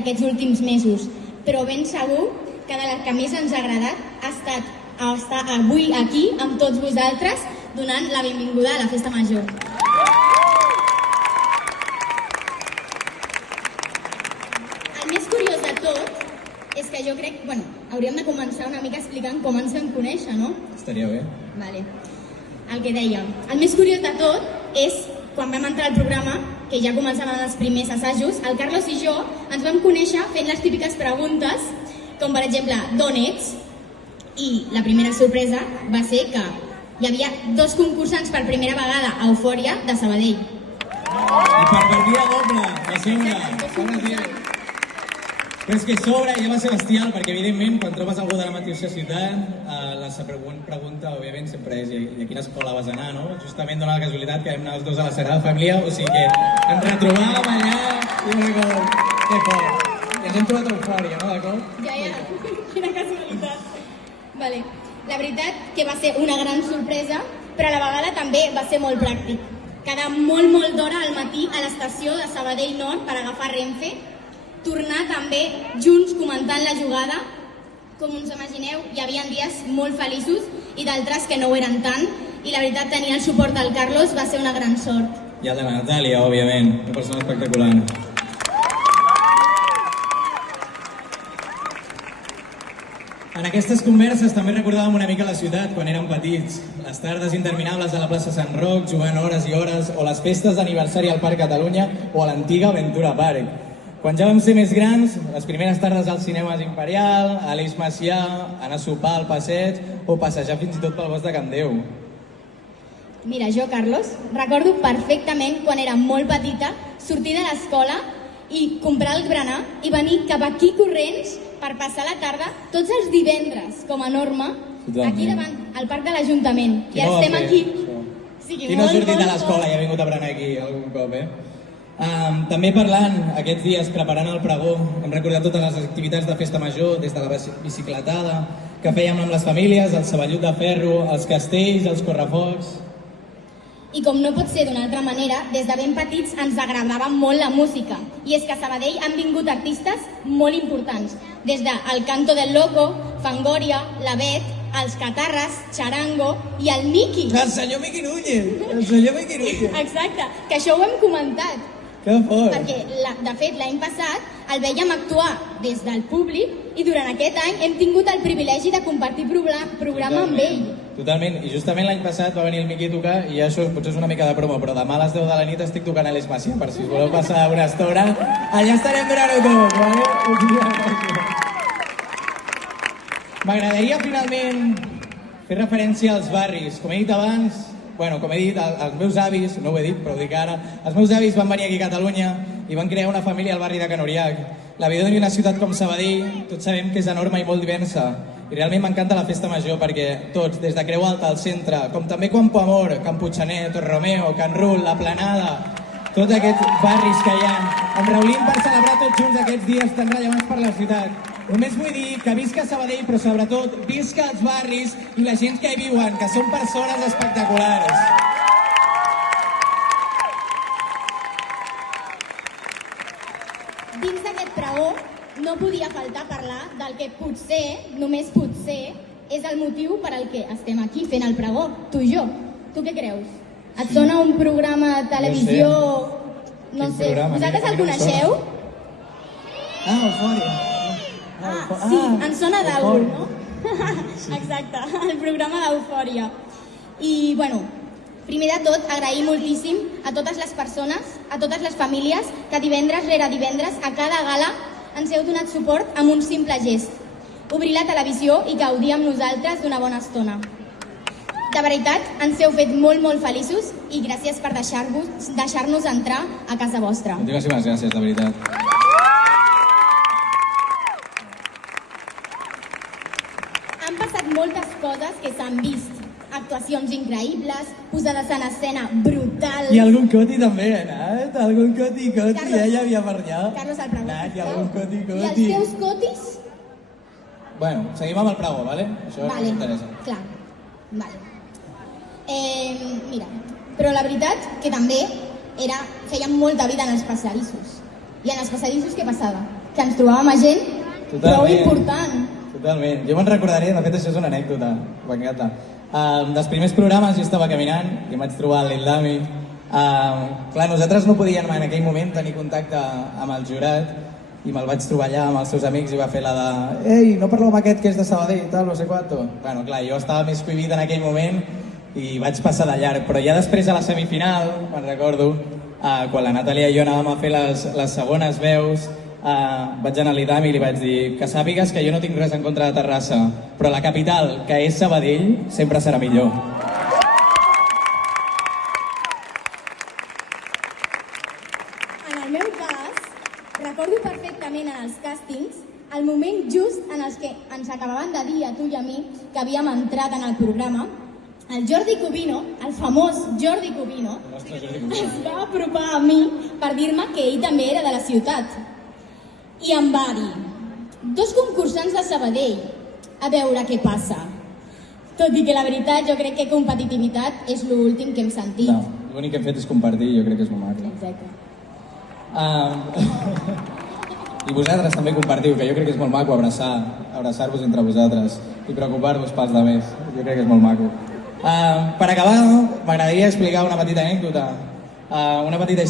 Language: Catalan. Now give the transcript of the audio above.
aquests últims mesos, però ben segur que de les que més ens ha agradat ha estat estar avui aquí amb tots vosaltres donant la benvinguda a la Festa Major. El més curiós de tot és que jo crec... Bueno, hauríem de començar una mica explicant com ens vam conèixer, no? Estaria bé. Vale. El que dèiem. El més curiós de tot és quan vam entrar al programa, que ja començaven els primers assajos, el Carlos i jo ens vam conèixer fent les típiques preguntes, com per exemple, d'on ets? I la primera sorpresa va ser que hi havia 2 concursants per primera vegada a Eufòria de Sabadell. I per partida doble, a sobre. Però és que a sobre ja va ser bestial, perquè evidentment quan trobes algú de la mateixa ciutat, la següent pregunta, òbviament, sempre és i a quina escola vas anar, no? Justament dona la casualitat que vam anar els dos a la Sagrada Família, o sigui que ens retrobàvem allà i vam dir com, que fort. I ens hem trobat a Eufòria, no, de cop? Ja, quina casualitat. Vale. La veritat que va ser una gran sorpresa, però a la vegada també va ser molt pràctic. Quedar molt d'hora al matí a l'estació de Sabadell Nord per agafar Renfe, tornar també junts comentant la jugada. Com us imagineu, hi havia dies molt feliços i d'altres que no ho eren tant, i la veritat tenir el suport del Carlos va ser una gran sort. I el de la Natàlia, òbviament, una persona espectacular. En aquestes converses també recordàvem una mica la ciutat quan érem petits, les tardes interminables a la plaça Sant Roc, jugant hores i hores, o les festes d'aniversari al Parc Catalunya o a l'antiga Aventura Park. Quan ja vam ser més grans, les primeres tardes al Cinemes Imperial, a l'Eix Macià, anar a sopar al passeig o passejar fins i tot pel bosc de Can Déu. Mira, jo, Carlos, recordo perfectament quan era molt petita sortir de l'escola i comprar el berenar i venir cap aquí corrents per passar la tarda tots els divendres, com a norma, aquí davant, al parc de l'Ajuntament. I estem aquí. Qui no ha sortit de l'escola i ha vingut a berenar aquí algun cop, eh? També parlant aquests dies, preparant el pregó, hem recordat totes les activitats de Festa Major, des de la bicicletada que fèiem amb les famílies, el ceballut de ferro, els castells, els correfocs... I com no pot ser d'una altra manera, des de ben petits ens agradava molt la música. I és que a Sabadell han vingut artistes molt importants, des de El Canto del Loco, Fangoria, La Bet, Els Catarres, Charango i el Miki. El senyor Miki Núñez! El senyor Miki Núñez! Exacte, que això ho hem comentat. Que fort! Perquè, de fet, l'any passat el vèiem actuar des del públic i durant aquest any hem tingut el privilegi de compartir programa amb ell. Totalment, i justament l'any passat va venir el Miqui a tocar i ja això potser és una mica de promo, però demà a les 10 de la nit estic tocant a l'Eix Macià, per si us voleu passar una estona, allà estarem donant-ho tot, vale? M'agradaria finalment fer referència als barris. Com he dit abans, com he dit, els meus avis, no ho he dit però ho dic ara, els meus avis van venir aquí a Catalunya i van crear una família al barri de Can Oriac. La vida d'una ciutat com Sabadell, tots sabem que és enorme i molt diversa. I realment m'encanta la Festa Major perquè tots, des de Creu Alta al centre, com també Campo Amor, Can Puiggener, Torromeo, Can Rull, La Planada, tots aquests barris que hi ha, ens reunim per celebrar tots junts aquests dies tan rellevants per la ciutat. Només vull dir que visca Sabadell, però sobretot visca els barris i la gent que hi viuen, que són persones espectaculars. Dins d'aquest pregó no podia faltar parlar del que potser, només potser, és el motiu per al que estem aquí fent el pregó, tu i jo. Tu què creus? Et sona un programa de televisió... No sé, vosaltres el coneixeu? Eufòria. Sí, ens sona d'algú, no? Exacte, el programa d'Eufòria. I, bueno, primer de tot, agrair moltíssim a totes les persones, a totes les famílies, que divendres rere divendres, a cada gala, ens heu donat suport amb un simple gest. Obrir la televisió i gaudir amb nosaltres d'una bona estona. De veritat, ens heu fet molt feliços i gràcies per deixar-nos entrar a casa vostra. Moltíssimes gràcies, de veritat. Han passat moltes coses que s'han vist. Actuacions increïbles, posades en escena brutals... I algun coti també ha anat, algun coti, ja hi havia per allà. Carlos, el pregó. I algun coti. I els teus cotis? Bueno, seguim amb el pregó, vale? Això ens interessa. Clar, vale. Mira, però la veritat que també fèiem molta vida en els passadissos. I en els passadissos què passava? que ens trobàvem a gent prou important. Totalment. Jo me'n recordaré, de fet això és una anècdota, m'encanta. Dels primers programes jo estava caminant i em vaig trobar el Lil Dami. Clar, nosaltres no podíem en aquell moment tenir contacte amb el jurat i me'l vaig trobar allà amb els seus amics i va fer la de «Ei, no parleu amb aquest que és de Sabadell i tal, no sé quanto». Bueno, clar, jo estava més cohibit en aquell moment i vaig passar de llarg, però ja després a la semifinal, me'n recordo, quan la Natàlia i jo anàvem a fer les segones veus, vaig anar a l'Idam i li vaig dir que sàpigues que jo no tinc res en contra de Terrassa, però la capital, que és Sabadell, sempre serà millor. En el meu cas, recordo perfectament en els càstings el moment just en els que ens acabaven de dir a tu i a mi que havíem entrat en el programa. El Jordi Cubino, el famós Jordi Cubino, es va apropar a mi per dir-me que ell també era de la ciutat. I em va dir, 2 concursants de Sabadell, a veure què passa. Tot i que la veritat jo crec que competitivitat és l'últim que hem sentit. No, l'únic que hem fet és compartir, jo crec que és molt maco. Exacte. I vosaltres també compartiu, que jo crec que és molt maco abraçar-vos entre vosaltres i preocupar-vos pels altres. Jo crec que és molt maco. Per acabar, m'agradaria explicar una petita anècdota, una petita història.